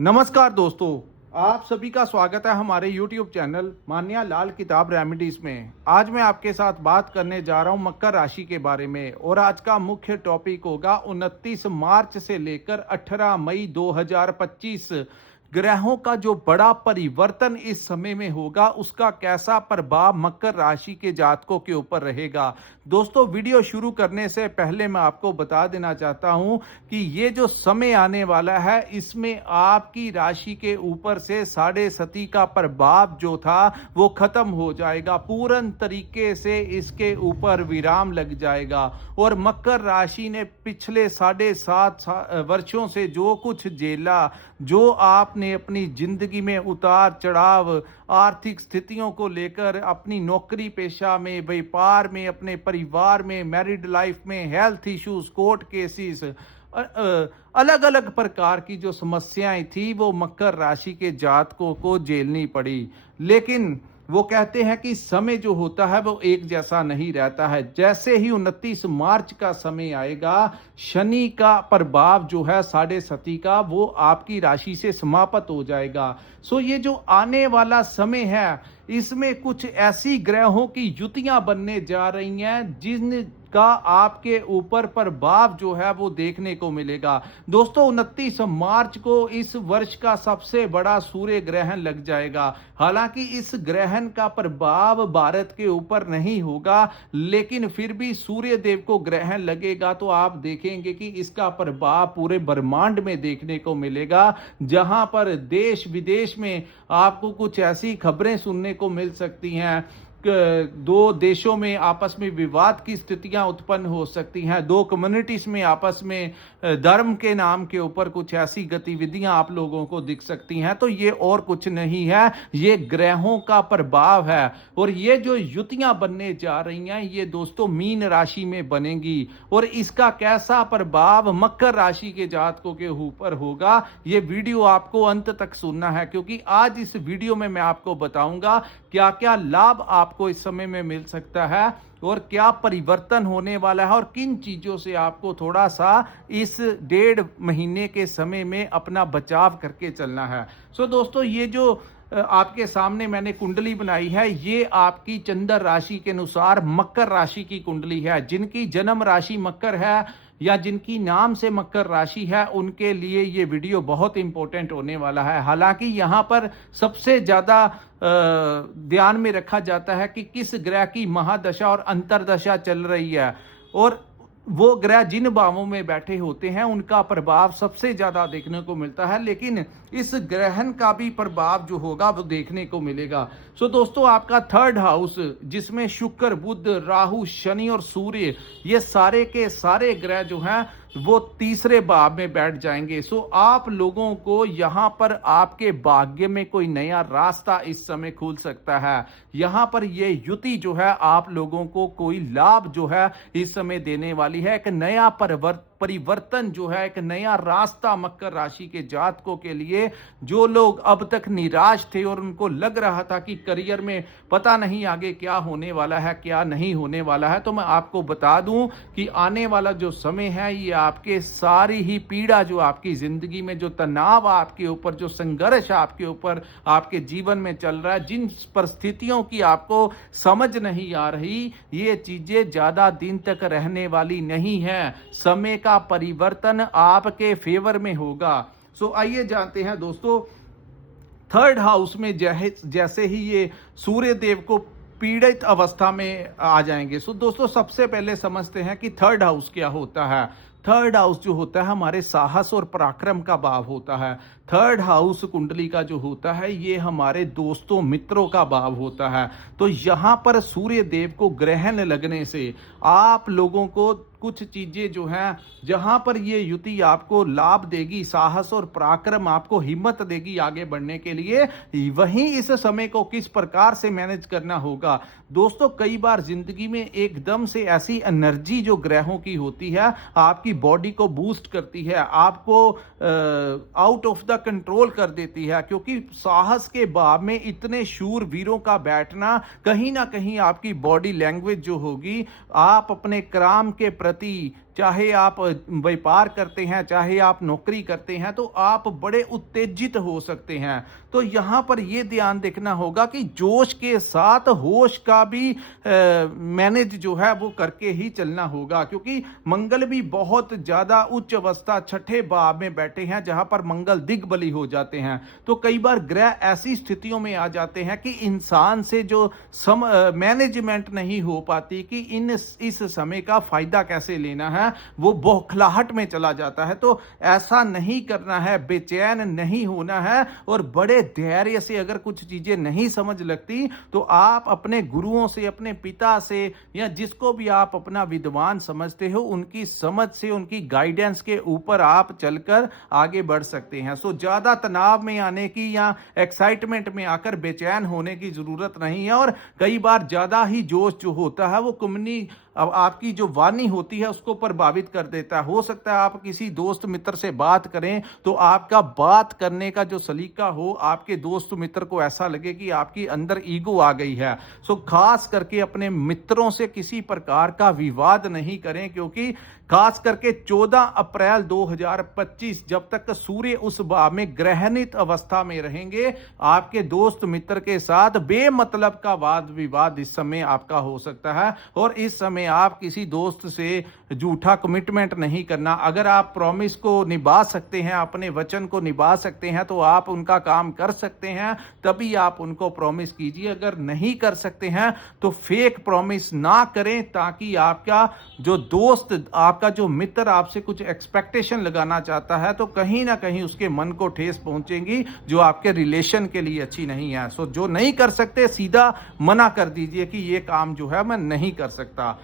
नमस्कार दोस्तों, आप सभी का स्वागत है हमारे YouTube चैनल मान्या लाल किताब रेमेडीज में। आज मैं आपके साथ बात करने जा रहा हूं मकर राशि के बारे में और आज का मुख्य टॉपिक होगा 29 मार्च से लेकर 18 मई 2025 ग्रहों का जो बड़ा परिवर्तन इस समय में होगा, उसका कैसा प्रभाव मकर राशि के जातकों के ऊपर रहेगा। दोस्तों, वीडियो शुरू करने से पहले मैं आपको बता देना चाहता हूं कि ये जो समय आने वाला है, इसमें आपकी राशि के ऊपर से साढ़े सती का प्रभाव जो था वो खत्म हो जाएगा। पूर्ण तरीके से इसके ऊपर विराम लग जाएगा और मकर राशि ने पिछले 7.5 वर्षों से जो कुछ झेला, जो आपने अपनी जिंदगी में उतार चढ़ाव, आर्थिक स्थितियों को लेकर, अपनी नौकरी पेशा में, व्यापार में, अपने परिवार में, मैरिड लाइफ में, हेल्थ इश्यूज, कोर्ट केसेस, अलग अलग प्रकार की जो समस्याएं थी वो मकर राशि के जातकों को झेलनी पड़ी। लेकिन वो कहते हैं कि समय जो होता है वो एक जैसा नहीं रहता है। जैसे ही 29 मार्च का समय आएगा, शनि का प्रभाव जो है साढ़े सती का, वो आपकी राशि से समाप्त हो जाएगा। सो ये जो आने वाला समय है, इसमें कुछ ऐसी ग्रहों की युतियां बनने जा रही हैं जिनका आपके ऊपर प्रभाव जो है वो देखने को मिलेगा। दोस्तों, 29 मार्च को इस वर्ष का सबसे बड़ा सूर्य ग्रहण लग जाएगा। हालांकि इस ग्रहण का प्रभाव भारत के ऊपर नहीं होगा, लेकिन फिर भी सूर्य देव को ग्रहण लगेगा तो आप देखेंगे कि इसका प्रभाव पूरे ब्रह्मांड में देखने को मिलेगा। जहां पर देश विदेश में आपको कुछ ऐसी खबरें सुनने को मिल सकती हैं, दो देशों में आपस में विवाद की स्थितियां उत्पन्न हो सकती हैं, दो कम्युनिटीज में आपस में धर्म के नाम के ऊपर कुछ ऐसी गतिविधियां आप लोगों को दिख सकती हैं। तो ये और कुछ नहीं है, ये ग्रहों का प्रभाव है। और ये जो युतियां बनने जा रही हैं, ये दोस्तों मीन राशि में बनेंगी और इसका कैसा प्रभाव मकर राशि के जातकों के ऊपर होगा, ये वीडियो आपको अंत तक सुनना है, क्योंकि आज इस वीडियो में मैं आपको बताऊंगा क्या क्या लाभ आपको इस समय में मिल सकता है और क्या परिवर्तन होने वाला है और किन चीजों से आपको थोड़ा सा इस 1.5 महीने के समय में अपना बचाव करके चलना है। सो दोस्तों, ये जो आपके सामने मैंने कुंडली बनाई है, ये आपकी चंद्र राशि के अनुसार मकर राशि की कुंडली है। जिनकी जन्म राशि मकर है या जिनकी नाम से मकर राशि है, उनके लिए ये वीडियो बहुत इंपॉर्टेंट होने वाला है। हालांकि यहाँ पर सबसे ज्यादा ध्यान में रखा जाता है कि किस ग्रह की महादशा और अंतरदशा चल रही है और वो ग्रह जिन भावों में बैठे होते हैं उनका प्रभाव सबसे ज्यादा देखने को मिलता है। लेकिन इस ग्रहण का भी प्रभाव जो होगा वो देखने को मिलेगा। सो दोस्तों, आपका 3rd हाउस, जिसमें शुक्र, बुध, राहु, शनि और सूर्य, ये सारे के सारे ग्रह जो हैं वो 3रे भाव में बैठ जाएंगे। सो आप लोगों को यहाँ पर आपके भाग्य में कोई नया रास्ता इस समय खुल सकता है। यहाँ पर ये युति जो है आप लोगों को कोई लाभ जो है इस समय देने वाली है। एक नया परिवर्तन जो है, एक नया रास्ता मकर राशि के जातकों के लिए। जो लोग अब तक निराश थे और उनको लग रहा था कि करियर में पता नहीं आगे क्या होने वाला है, क्या नहीं होने वाला है, तो मैं आपको बता दूं कि आने वाला जो समय है, ये आपके सारी ही पीड़ा जो आपकी जिंदगी में, जो तनाव आपके ऊपर, जो संघर्ष आपके ऊपर आपके जीवन में चल रहा है, जिन परिस्थितियों की आपको समझ नहीं आ रही, ये चीजें ज्यादा दिन तक रहने वाली नहीं है। समय का परिवर्तन आपके फेवर में होगा। सो आइए जानते हैं दोस्तों, 3rd हाउस में जैसे ही ये सूर्य देव को पीड़ित अवस्था में आ जाएंगे। सो दोस्तों, सबसे पहले समझते हैं कि 3rd हाउस क्या होता है। 3rd हाउस जो होता है हमारे साहस और पराक्रम का भाव होता है। 3rd हाउस कुंडली का जो होता है, ये हमारे दोस्तों मित्रों का भाव होता है। तो यहाँ पर सूर्य देव को ग्रहण लगने से आप लोगों को कुछ चीजें जो हैं, जहां पर ये युति आपको लाभ देगी, साहस और पराक्रम आपको हिम्मत देगी आगे बढ़ने के लिए, वहीं इस समय को किस प्रकार से मैनेज करना होगा। दोस्तों, कई बार जिंदगी में एकदम से ऐसी एनर्जी जो ग्रहों की होती है आपकी बॉडी को बूस्ट करती है, आपको आउट ऑफ द कंट्रोल कर देती है, क्योंकि साहस के भाव में इतने शूर वीरों का बैठना कहीं ना कहीं आपकी बॉडी लैंग्वेज जो होगी, आप अपने काम के प्रति चाहे आप व्यापार करते हैं, चाहे आप नौकरी करते हैं, तो आप बड़े उत्तेजित हो सकते हैं। तो यहाँ पर ये ध्यान देखना होगा कि जोश के साथ होश का भी मैनेज जो है वो करके ही चलना होगा, क्योंकि मंगल भी बहुत ज्यादा उच्च अवस्था छठे भाव में बैठे हैं, जहां पर मंगल दिग्बली हो जाते हैं। तो कई बार ग्रह ऐसी स्थितियों में आ जाते हैं कि इंसान से जो मैनेजमेंट नहीं हो पाती कि इस समय का फायदा कैसे लेना है, वो बौखलाहट में चला जाता है। तो ऐसा नहीं करना है, बेचैन नहीं होना है, और बड़े धैर्य से अगर कुछ चीजें नहीं समझ लगती तो आप अपने गुरुओं से, अपने पिता से, या जिसको भी आप अपना विद्वान समझते हो, उनकी समझ से, उनकी गाइडेंस के ऊपर आप चलकर आगे बढ़ सकते हैं। सो ज्यादा तनाव में आने की या एक्साइटमेंट में आकर बेचैन होने की जरूरत नहीं है। और कई बार ज्यादा ही जोश जो होता है वो कुमनी अब आपकी जो वाणी होती है उसको प्रभावित कर देता है। हो सकता है आप किसी दोस्त मित्र से बात करें तो आपका बात करने का जो सलीका हो, आपके दोस्त मित्र को ऐसा लगे कि आपकी अंदर ईगो आ गई है। सो खास करके अपने मित्रों से किसी प्रकार का विवाद नहीं करें, क्योंकि खास करके 14 अप्रैल 2025 जब तक सूर्य उस भाव में ग्रहणित अवस्था में रहेंगे, आपके दोस्त मित्र के साथ बेमतलब का वाद विवाद इस समय आपका हो सकता है। और इस समय आप किसी दोस्त से झूठा कमिटमेंट नहीं करना। अगर आप प्रॉमिस को निभा सकते हैं, अपने वचन को निभा सकते हैं, तो आप उनका काम कर सकते हैं, तभी आप उनको प्रॉमिस कीजिए। अगर नहीं कर सकते हैं तो फेक प्रॉमिस ना करें, ताकि आपका जो दोस्त, आपका जो मित्र आपसे कुछ एक्सपेक्टेशन लगाना चाहता है, तो कहीं ना कहीं उसके मन को ठेस पहुंचेगी जो आपके रिलेशन के लिए अच्छी नहीं है। सो जो नहीं कर सकते सीधा मना कर दीजिए कि ये काम जो है मैं नहीं कर सकता।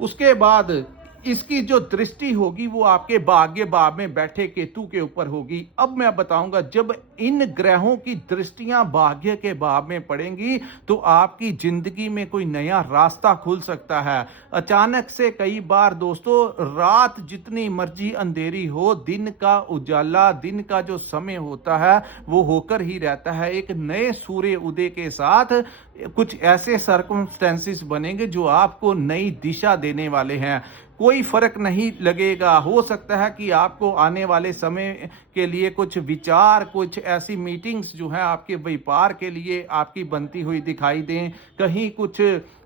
उसके बाद इसकी जो दृष्टि होगी वो आपके भाग्य भाव में बैठे केतु के ऊपर होगी। अब मैं बताऊंगा, जब इन ग्रहों की दृष्टियां भाग्य के भाव में पड़ेंगी तो आपकी जिंदगी में कोई नया रास्ता खुल सकता है। अचानक से कई बार दोस्तों, रात जितनी मर्जी अंधेरी हो, दिन का उजाला, दिन का जो समय होता है वो होकर ही रहता है। एक नए सूर्य उदय के साथ कुछ ऐसे सर्कमस्टेंसेस बनेंगे जो आपको नई दिशा देने वाले हैं। कोई फर्क नहीं लगेगा। हो सकता है कि आपको आने वाले समय के लिए कुछ विचार, कुछ ऐसी मीटिंग्स जो है आपके व्यापार के लिए आपकी बनती हुई दिखाई दें। कहीं कुछ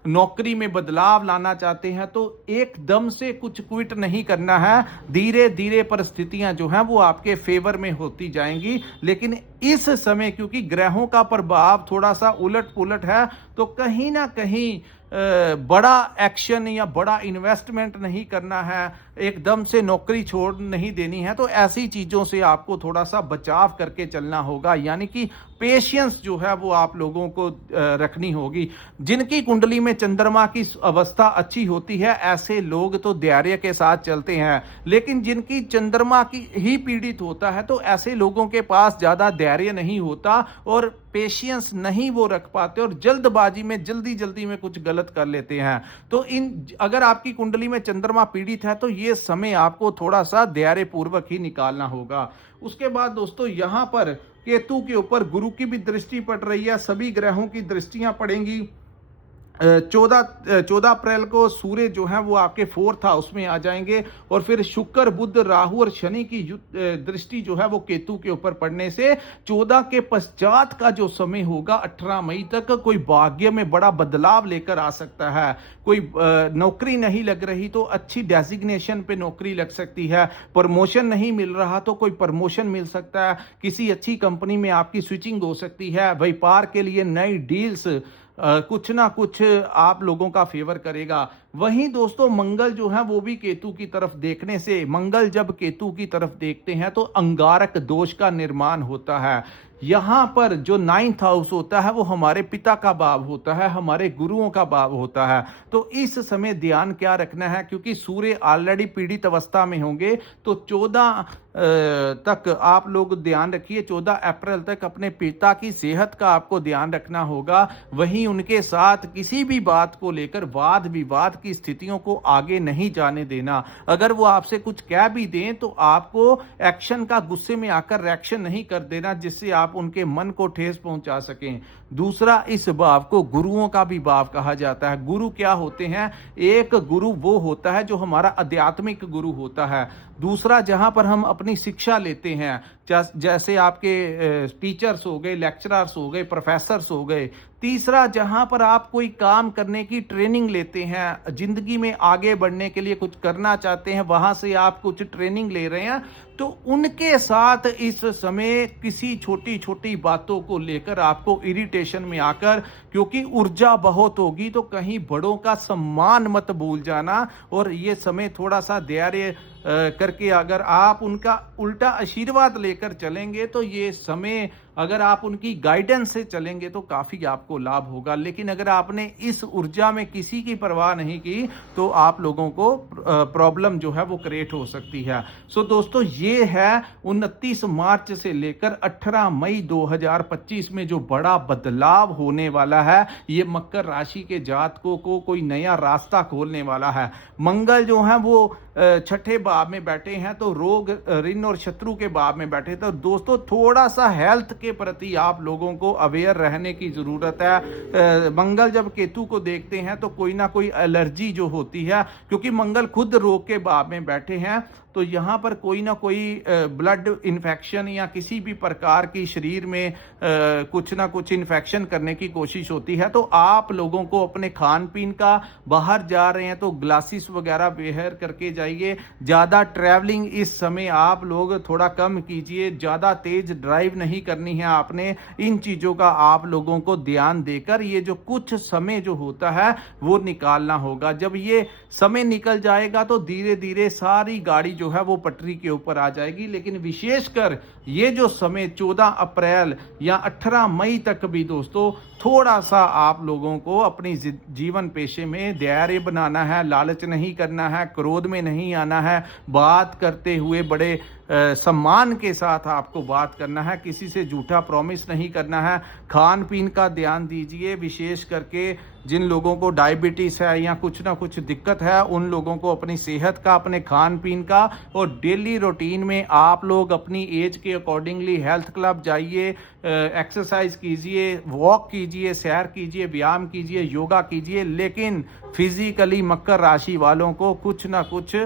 नौकरी में बदलाव लाना चाहते हैं तो एकदम से कुछ क्विट नहीं करना है। धीरे धीरे परिस्थितियां जो हैं वो आपके फेवर में होती जाएंगी। लेकिन इस समय क्योंकि ग्रहों का प्रभाव थोड़ा सा उलट पुलट है, तो कहीं ना कहीं बड़ा एक्शन या बड़ा इन्वेस्टमेंट नहीं करना है, एकदम से नौकरी छोड़ नहीं देनी है। तो ऐसी चीजों से आपको थोड़ा सा बचाव करके चलना होगा, यानी कि पेशेंस जो है वो आप लोगों को रखनी होगी। जिनकी कुंडली में चंद्रमा की अवस्था अच्छी होती है, ऐसे लोग तो धैर्य के साथ चलते हैं। लेकिन जिनकी चंद्रमा की ही पीड़ित होता है, तो ऐसे लोगों के पास ज्यादा धैर्य नहीं होता और पेशेंस नहीं वो रख पाते, और जल्दबाजी में जल्दी जल्दी में कुछ गलत कर लेते हैं। तो अगर आपकी कुंडली में चंद्रमा पीड़ित है तो ये समय आपको थोड़ा सा धैर्य पूर्वक ही निकालना होगा। उसके बाद दोस्तों, यहां पर केतु के ऊपर गुरु की भी दृष्टि पड़ रही है। सभी ग्रहों की दृष्टियां पड़ेंगी। 14 अप्रैल को सूर्य जो है वो आपके 4th हाउस में आ जाएंगे, और फिर शुक्र, बुध, राहु और शनि की दृष्टि जो है वो केतु के ऊपर पड़ने से 14 के पश्चात का जो समय होगा 18 मई तक, कोई भाग्य में बड़ा बदलाव लेकर आ सकता है। कोई नौकरी नहीं लग रही तो अच्छी डेजिग्नेशन पे नौकरी लग सकती है। प्रमोशन नहीं मिल रहा तो कोई प्रमोशन मिल सकता है। किसी अच्छी कंपनी में आपकी स्विचिंग हो सकती है। व्यापार के लिए नई डील्स, कुछ ना कुछ आप लोगों का फेवर करेगा। वहीं दोस्तों, मंगल जो है वो भी केतु की तरफ देखने से, मंगल जब केतु की तरफ देखते हैं तो अंगारक दोष का निर्माण होता है। यहां पर जो 9th हाउस होता है वो हमारे पिता का भाव होता है, हमारे गुरुओं का भाव होता है। तो इस समय ध्यान क्या रखना है, क्योंकि सूर्य ऑलरेडी पीड़ित अवस्था में होंगे, तो 14 तक आप लोग ध्यान रखिए। 14 अप्रैल तक अपने पिता की सेहत का आपको ध्यान रखना होगा। वहीं उनके साथ किसी भी बात को लेकर वाद विवाद की स्थितियों को आगे नहीं जाने देना। अगर वो आपसे कुछ कह भी दें तो आपको एक्शन का गुस्से में आकर रिएक्शन नहीं कर देना, जिससे आप उनके मन को ठेस पहुंचा सकें। दूसरा, इस भाव को गुरुओं का भी भाव कहा जाता है। गुरु क्या होते हैं? एक गुरु वो होता है जो हमारा आध्यात्मिक गुरु होता है। दूसरा, जहां पर हम अपनी शिक्षा लेते हैं, जैसे आपके टीचर्स हो गए, लेक्चरर्स हो गए, प्रोफेसर्स हो गए। तीसरा, जहां पर आप कोई काम करने की ट्रेनिंग लेते हैं, जिंदगी में आगे बढ़ने के लिए कुछ करना चाहते हैं, वहां से आप कुछ ट्रेनिंग ले रहे हैं, तो उनके साथ इस समय किसी छोटी छोटी बातों को लेकर आपको इरिटेशन में आकर, क्योंकि ऊर्जा बहुत होगी, तो कहीं बड़ों का सम्मान मत भूल जाना। और ये समय थोड़ा सा धैर्य करके अगर आप उनका उल्टा आशीर्वाद लेकर चलेंगे, तो ये समय अगर आप उनकी गाइडेंस से चलेंगे तो काफी आपको लाभ होगा। लेकिन अगर आपने इस ऊर्जा में किसी की परवाह नहीं की, तो आप लोगों को प्रॉब्लम जो है वो क्रिएट हो सकती है। सो दोस्तों, ये है 29 मार्च से लेकर 18 मई 2025 में जो बड़ा बदलाव होने वाला है, ये मकर राशि के जातकों को कोई नया रास्ता खोलने वाला है। मंगल जो है वो छठे भाव में बैठे हैं, तो रोग, ऋण और शत्रु के भाव में बैठे। तो दोस्तों, थोड़ा सा हेल्थ के प्रति आप लोगों को अवेयर रहने की जरूरत है। मंगल जब केतु को देखते हैं तो कोई ना कोई एलर्जी जो होती है, क्योंकि मंगल खुद रोग के भाव में बैठे हैं, तो यहां पर कोई ना कोई ब्लड इन्फेक्शन या किसी भी प्रकार की शरीर में कुछ ना कुछ इन्फेक्शन करने की कोशिश होती है। तो आप लोगों को अपने खान पीन का, बाहर जा रहे हैं तो ग्लासेस वगैरह वेयर करके जाइए। ज्यादा ट्रैवलिंग इस समय आप लोग थोड़ा कम कीजिए। ज्यादा तेज ड्राइव नहीं करनी है आपने। इन चीजों का आप लोगों को ध्यान देकर ये जो कुछ समय जो होता है वो निकालना होगा। जब ये समय निकल जाएगा तो धीरे धीरे सारी गाड़ी जो है वो पटरी के ऊपर आ जाएगी। लेकिन विशेषकर ये जो समय 14 अप्रैल या 18 मई तक भी दोस्तों, थोड़ा सा आप लोगों को अपनी जीवन पेशे में धैर्य बनाना है, लालच नहीं करना है, क्रोध में नहीं आना है, बात करते हुए बड़े सम्मान के साथ आपको बात करना है, किसी से झूठा प्रॉमिस नहीं करना है। खान पीन का ध्यान दीजिए, विशेष करके जिन लोगों को डायबिटीज है या कुछ ना कुछ दिक्कत है, उन लोगों को अपनी सेहत का, अपने खान पीन का और डेली रूटीन में आप लोग अपनी एज के अकॉर्डिंगली हेल्थ क्लब जाइए, एक्सरसाइज कीजिए, वॉक कीजिए, सैर कीजिए, व्यायाम कीजिए, योगा कीजिए। लेकिन फिजिकली मकर राशि वालों को कुछ ना कुछ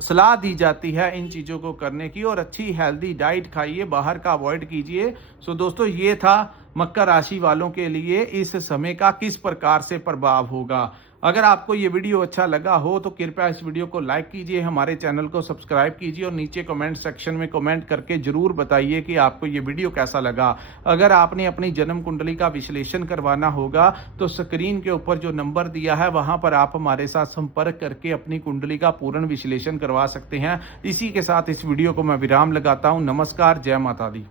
सलाह दी जाती है इन चीज़ों को करने की, और अच्छी हेल्दी डाइट खाइए, बाहर का अवॉइड कीजिए। सो दोस्तों, ये था मकर राशि वालों के लिए इस समय का किस प्रकार से प्रभाव होगा। अगर आपको ये वीडियो अच्छा लगा हो तो कृपया इस वीडियो को लाइक कीजिए, हमारे चैनल को सब्सक्राइब कीजिए और नीचे कमेंट सेक्शन में कमेंट करके जरूर बताइए कि आपको ये वीडियो कैसा लगा। अगर आपने अपनी जन्म कुंडली का विश्लेषण करवाना होगा तो स्क्रीन के ऊपर जो नंबर दिया है वहां पर आप हमारे साथ संपर्क करके अपनी कुंडली का पूर्ण विश्लेषण करवा सकते हैं। इसी के साथ इस वीडियो को मैं विराम लगाता हूं। नमस्कार, जय माता दी।